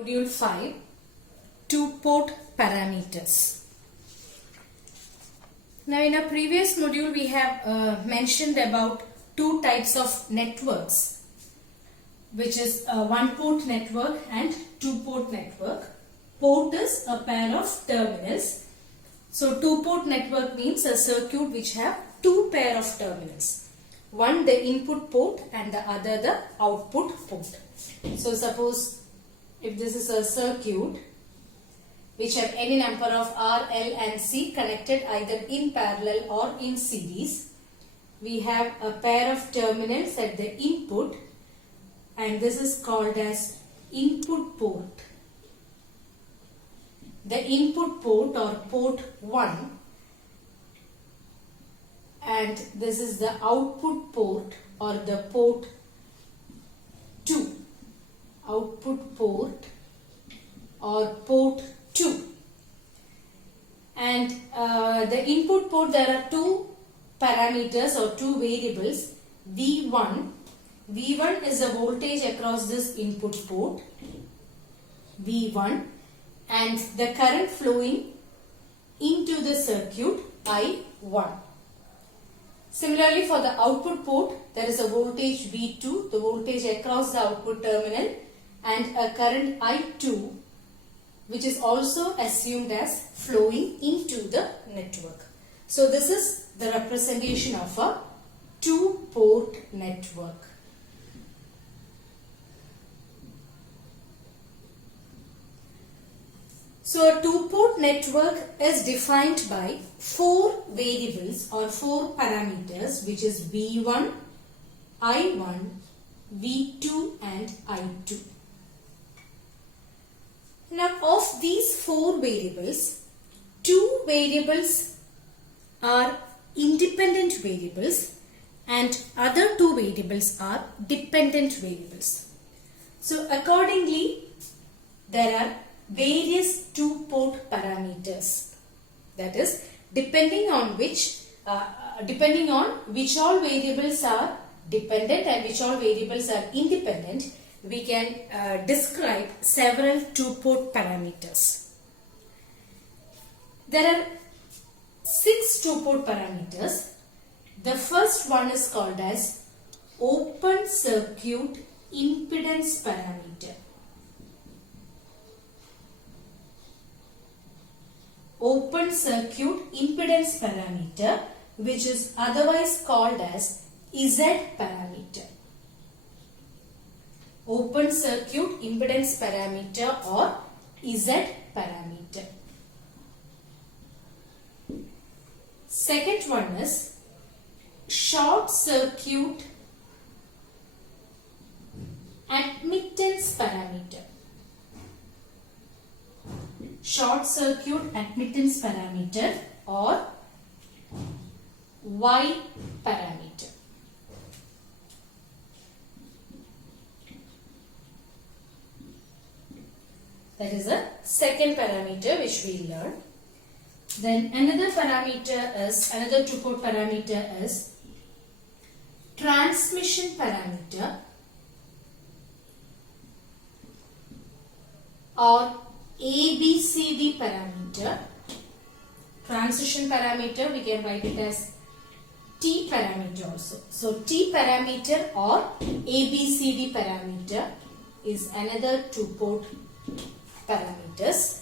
Module 5, two-port parameters. Now in our previous module we have mentioned about two types of networks, which is a one-port network and two-port network. Port is a pair of terminals. So two-port network means a circuit which have two pair of terminals. One the input port and the other the output port. So suppose if this is a circuit which have any number of R, L and C connected either in parallel or in series, we have a pair of terminals at the input and this is called as input port. The input port or port 1 and this is the output port or the port 2. Output port or port 2, and the input port there are two parameters or two variables V1. V1 is the voltage across this input port V1 and the current flowing into the circuit I1. Similarly for the output port there is a voltage V2, the voltage across the output terminal, and a current I2 which is also assumed as flowing into the network. So this is the representation of a two-port network. So a two-port network is defined by four variables or four parameters, which is V1, I1, V2 and I2. Now of these four variables, two variables are independent variables and other two variables are dependent variables. So accordingly there are various two-port parameters, that is depending on which all variables are dependent and which all variables are independent, we can describe several two-port parameters. There are 6 two-port parameters. The first one is called as open circuit impedance parameter. Open circuit impedance parameter, which is otherwise called as Z parameter. Open circuit impedance parameter or Z parameter. Second one is short circuit admittance parameter. Short circuit admittance parameter or Y parameter. That is a second parameter which we learn. Then another two-port parameter is transmission parameter or ABCD parameter. Transition parameter we can write it as T parameter also. So T parameter or ABCD parameter is another two-port parameters.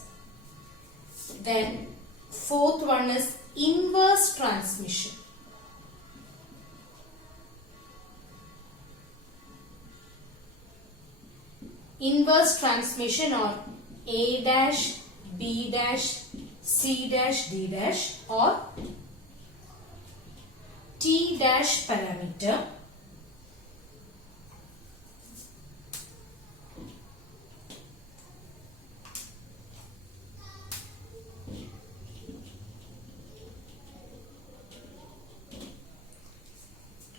Then fourth one is inverse transmission. Inverse transmission or A dash, B dash, C dash, D dash or T dash parameter.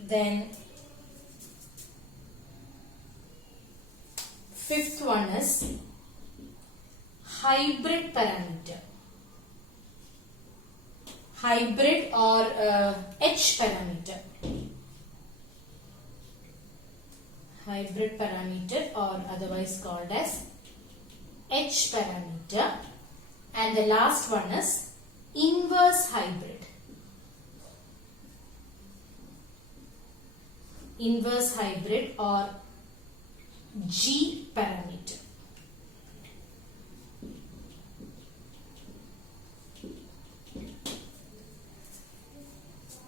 Then fifth one is hybrid parameter. Hybrid or H parameter. Hybrid parameter or otherwise called as H parameter, and the last one is inverse hybrid. Inverse hybrid or G parameter.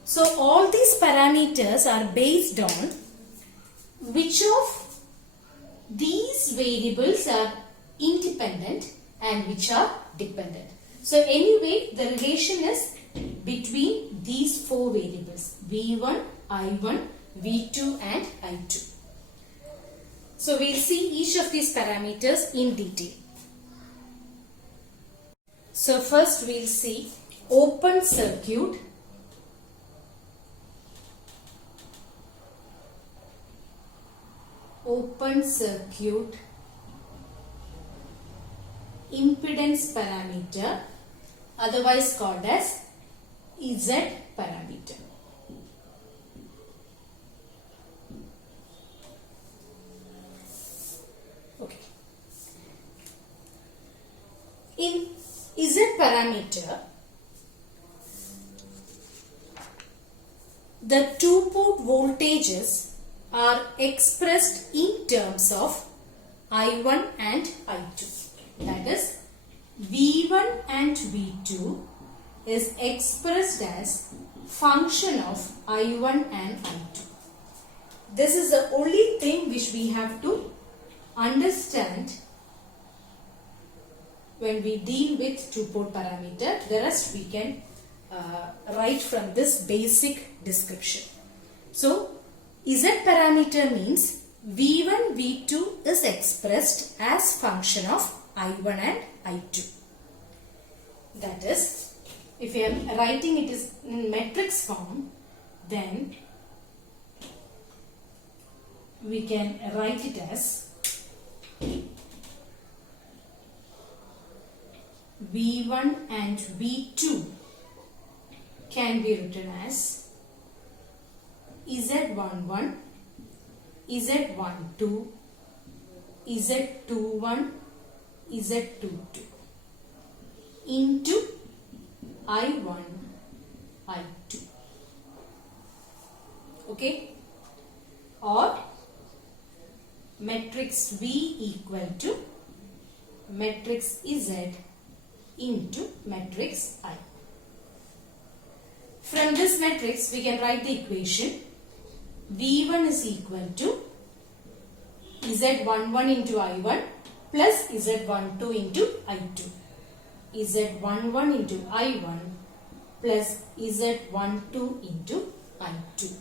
So all these parameters are based on which of these variables are independent and which are dependent. So anyway, the relation is between these four variables, V1, I1, V2 and I2. So we'll see each of these parameters in detail. So first we'll see open circuit, impedance parameter, otherwise called as Z parameter. Okay. In Z parameter, the two-port voltages are expressed in terms of I1 and I2. That is, V1 and V2 is expressed as function of I1 and I2. This is the only thing which we have to understand when we deal with two-port parameter. The rest we can write from this basic description. So, Z parameter means V1, V2 is expressed as function of I1 and I2. That is, if I am writing it is in matrix form, then we can write it as V1 and V2 can be written as Z11, Z12, Z21, Z22 into I1, I2. Okay? Or matrix V equal to matrix Z into matrix I. From this matrix we can write the equation V1 is equal to Z11 into I1 plus Z12 into I2. Z11 into I1 plus Z12 into I2.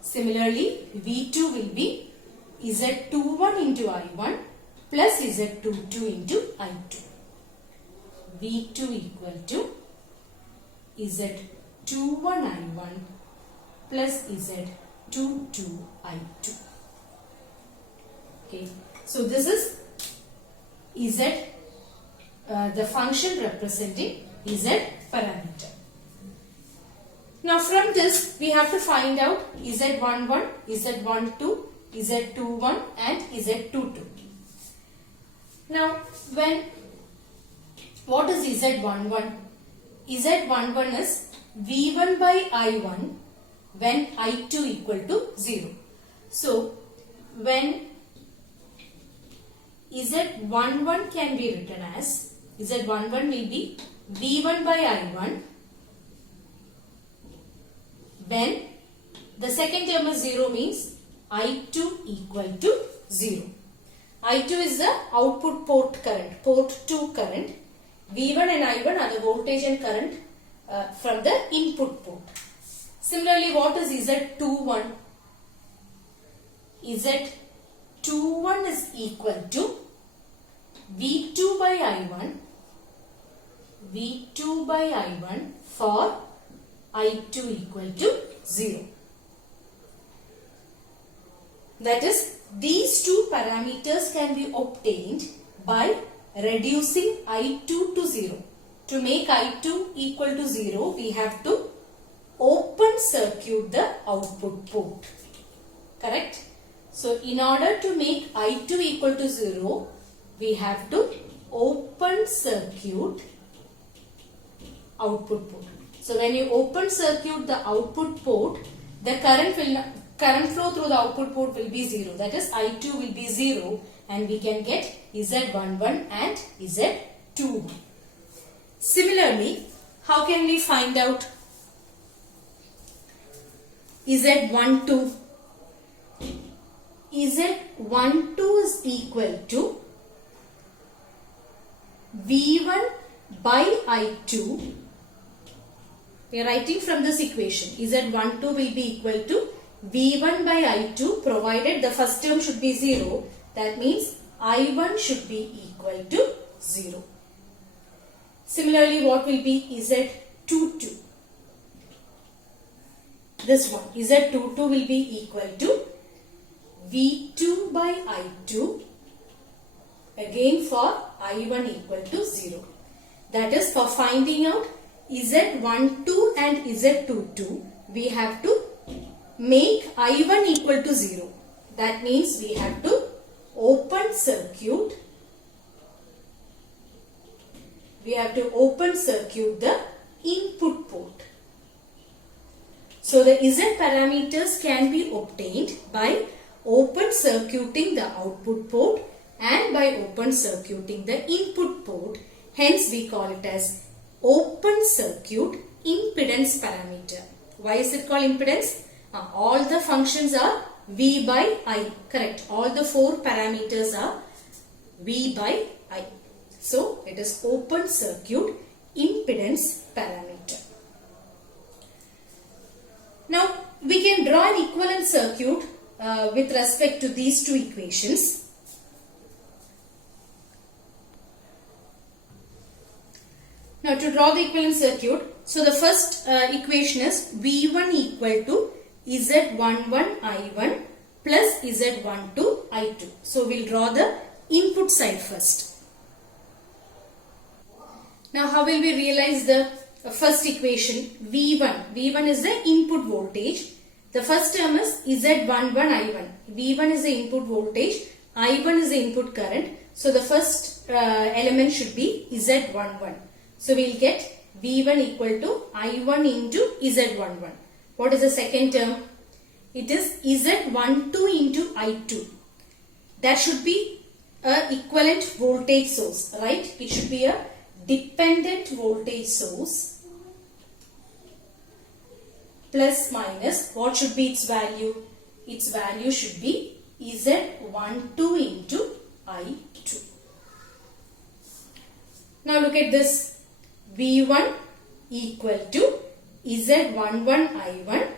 Similarly, V2 will be Z21 into I1 plus Z22 into I2. V2 equal to Z21 I1 plus Z22 I2. Okay, so this is Z, the function representing Z parameter. Now from this we have to find out Z11, Z12, Z21 and Z22. Now what is Z11? Z11 is V1 by I1 when I2 equal to 0. So when Z11 can be written as, Z11 will be V1 by I1 when the second term is 0 means I2 equal to 0. I2 is the output port current, port 2 current. V1 and I1 are the voltage and current from the input port. Similarly, what is Z21? Z21 is equal to V2 by I1 for I2 equal to 0. That is, these two parameters can be obtained by reducing I2 to 0. To make I2 equal to 0, we have to open circuit the output port. Correct? So, in order to make I2 equal to 0, we have to open circuit output port. So when you open circuit the output port, the current flow through the output port will be 0. That is I2 will be 0 and we can get Z11 and Z21. Similarly, how can we find out Z12? Z12 is equal to V1 by I2. We are writing from this equation. Z12 will be equal to V1 by I2 provided the first term should be 0. That means I1 should be equal to 0. Similarly, what will be Z22? This one, Z22 will be equal to V2 by I2 again for I1 equal to 0. That is, for finding out Z12 and Z22, we have to make I1 equal to 0. That means we have to open circuit. We have to open circuit the input port. So the Z parameters can be obtained by open circuiting the output port and by open circuiting the input port. Hence we call it as open circuit impedance parameter. Why is it called impedance? All the functions are V by I. Correct. All the 4 parameters are V by I. So it is open circuit impedance parameter. Now we can draw an equivalent circuit with respect to these two equations. Now to draw the equivalent circuit, so the first equation is V1 equal to Z11 I1 plus Z12 I2. So we'll draw the input side first. Now how will we realize the first equation? V1. V1 is the input voltage. The first term is Z11 I1. V1 is the input voltage. I1 is the input current. So the first element should be Z11. So we'll get V1 equal to I1 into Z11. What is the second term? It is Z12 into I2. That should be a equivalent voltage source, right? It should be a dependent voltage source. Plus minus, what should be its value? Its value should be Z12 into I2. Now look at this. V1 equal to Z11 I1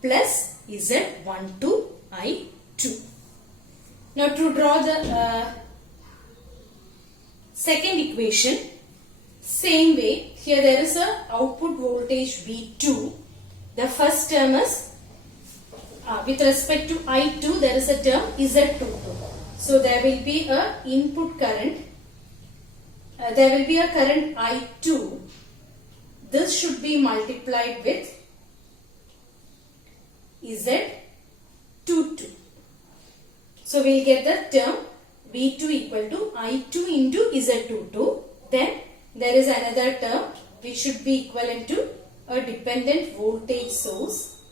plus Z12 I2. Now to draw the second equation, same way, here there is a output voltage V2. The first term is, with respect to I2, there is a term Z22. So there will be a input current. There will be a current I2. This should be multiplied with Z22. So we will get the term V2 equal to I2 into Z22. Then there is another term which should be equivalent to a dependent voltage source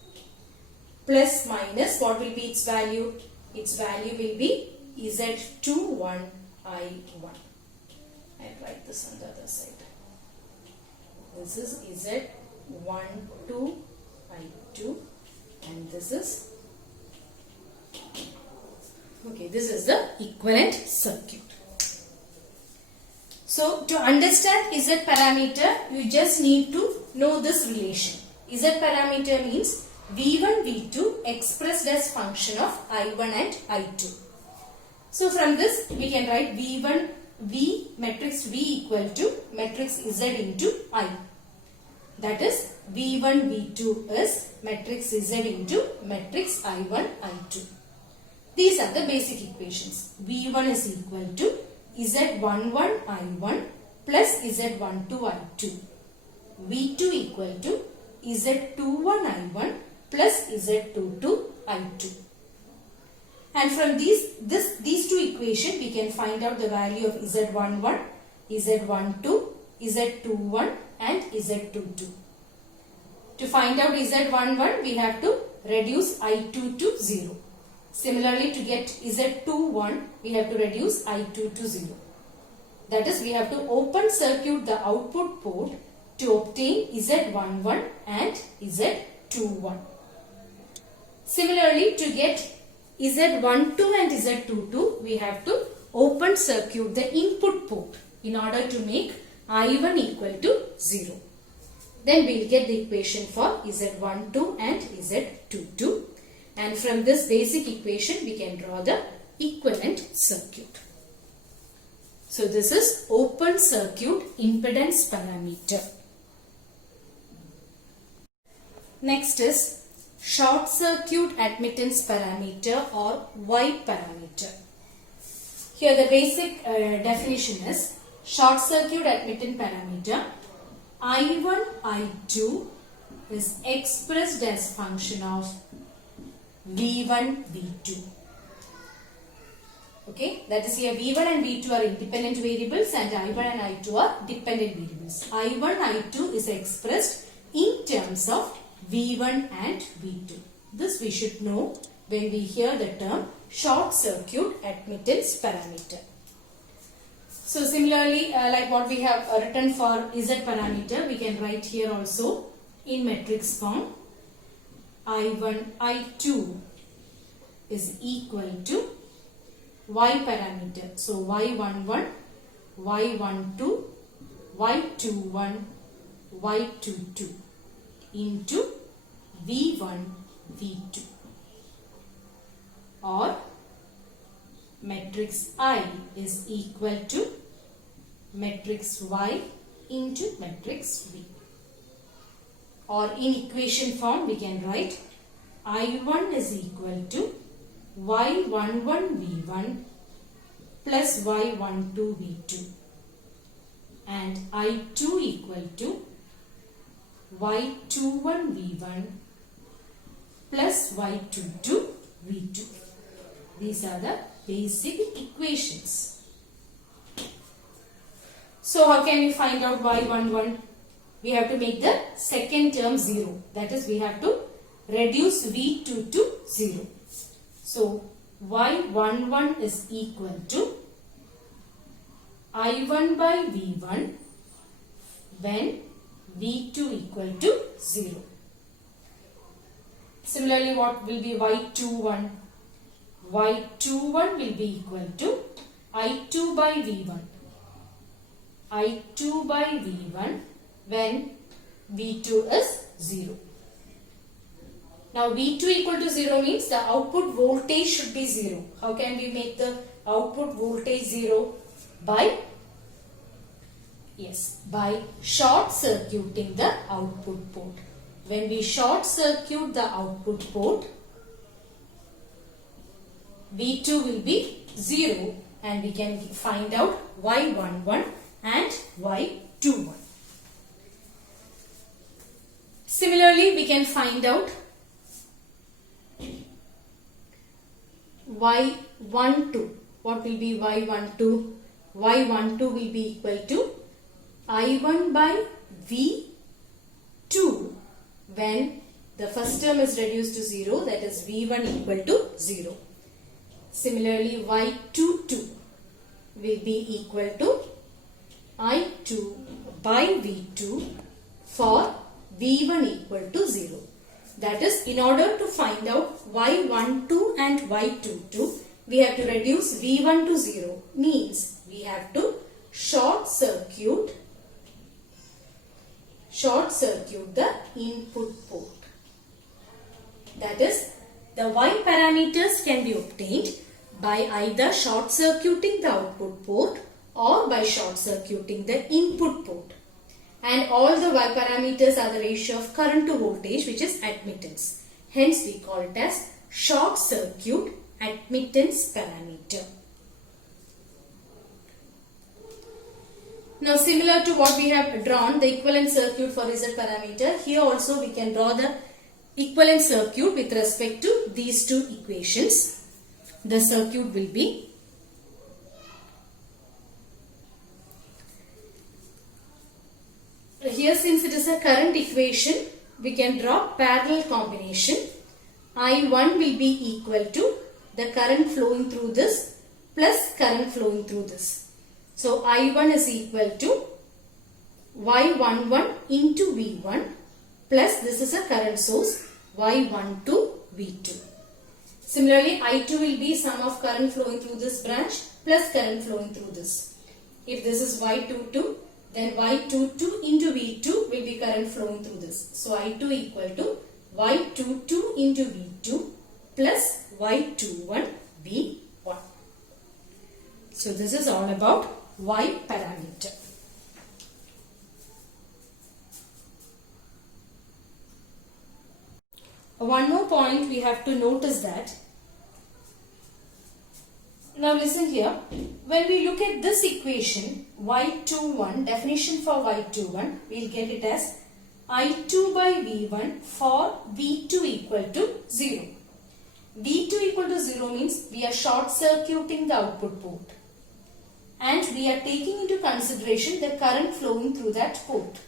plus minus, what will be its value? Its value will be Z21 I1. I'll write this on the other side. This is Z12 I2 and this is, okay, this is the equivalent circuit. So to understand Z parameter, you just need to know this relation. Z parameter means V1, V2 expressed as function of I1 and I2. So from this we can write V1, V matrix V equal to matrix Z into I. That is V1, V2 is matrix Z into matrix I1, I2. These are the basic equations. V1 is equal to Z11 I1 plus Z12 I2. V2 equal to Z21 I1 plus Z22 I2. And from these two equation we can find out the value of Z11, Z12, Z21 and Z22. To find out Z11 we have to reduce I2 to 0. Similarly, to get Z21 we have to reduce I2 to 0. That is, we have to open circuit the output port to obtain Z11 and Z21. Similarly, to get Z12 and Z22, we have to open circuit the input port in order to make I1 equal to 0. Then we will get the equation for Z12 and Z22. And from this basic equation, we can draw the equivalent circuit. So this is open circuit impedance parameter. Next is short circuit admittance parameter or Y parameter. Here the basic definition is short circuit admittance parameter. I1, I2 is expressed as function of V1, V2. Okay, that is here V1 and V2 are independent variables and I1 and I2 are dependent variables. I1, I2 is expressed in terms of V1 and V2. This we should know when we hear the term short circuit admittance parameter. So similarly, like what we have written for Z parameter, we can write here also in matrix form. I1, I2 is equal to Y parameter. So Y11, Y12, Y21, Y22 into V1, V2, or matrix I is equal to matrix Y into matrix V. Or in equation form we can write I1 is equal to Y11 V1 plus Y12 V2 and I2 equal to Y21 V1 plus Y22 V2. These are the basic equations. So how can we find out Y11? We have to make the second term 0. That is, we have to reduce V2 to 0. So Y11 is equal to I1 by V1 when V2 equal to 0. Similarly, what will be Y21? Y21 will be equal to I2 by V1. I2 by V1 when V2 is 0. Now V2 equal to 0 means the output voltage should be 0. How can we make the output voltage 0? By short circuiting the output port. When we short circuit the output port, V2 will be 0 and we can find out Y11 and Y21. Similarly, we can find out Y12. What will be Y12? Y12 will be equal to I1 by V2 when the first term is reduced to 0, that is V1 equal to 0. Similarly, Y22 will be equal to I2 by V2 for V1 equal to 0. That is, in order to find out Y12 and Y22, we have to reduce V1 to 0. Means we have to short circuit the input port. That is, the Y parameters can be obtained by either short circuiting the output port or by short circuiting the input port. And all the Y parameters are the ratio of current to voltage, which is admittance. Hence, we call it as short circuit admittance parameter. Now, similar to what we have drawn, the equivalent circuit for Z parameter, here also we can draw the equivalent circuit with respect to these two equations. The circuit will be here, since it is a current equation, we can draw parallel combination. I1 will be equal to the current flowing through this plus current flowing through this. So I1 is equal to Y11 into V1 plus this is a current source Y12 V2. Similarly, I2 will be sum of current flowing through this branch plus current flowing through this. If this is Y22, then Y22 into V2 will be current flowing through this. So I2 equal to Y22 into V2 plus Y21 V1. So this is all about Y parameter. One more point we have to notice that. Now listen here. When we look at this equation, Y21, definition for Y21, we will get it as I2 by V1 for V2 equal to 0. V2 equal to 0 means we are short circuiting the output port. And we are taking into consideration the current flowing through that port.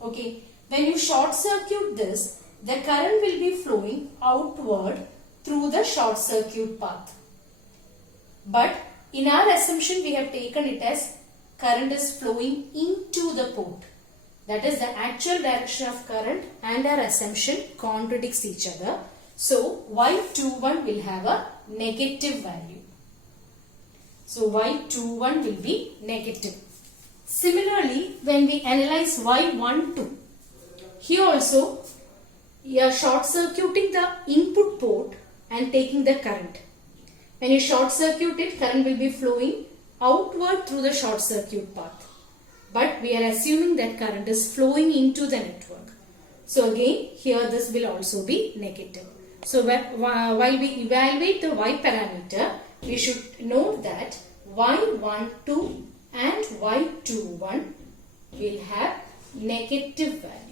Okay. When you short circuit this, the current will be flowing outward through the short circuit path. But in our assumption, we have taken it as current is flowing into the port. That is, the actual direction of current and our assumption contradicts each other. So Y21 will have a negative value. So Y21 will be negative. Similarly, when we analyze Y12, here also you are short circuiting the input port and taking the current. When you short circuit it, current will be flowing outward through the short circuit path. But we are assuming that current is flowing into the network. So again, here this will also be negative. So while we evaluate the Y parameter, we should note that Y12 and Y21 will have negative value.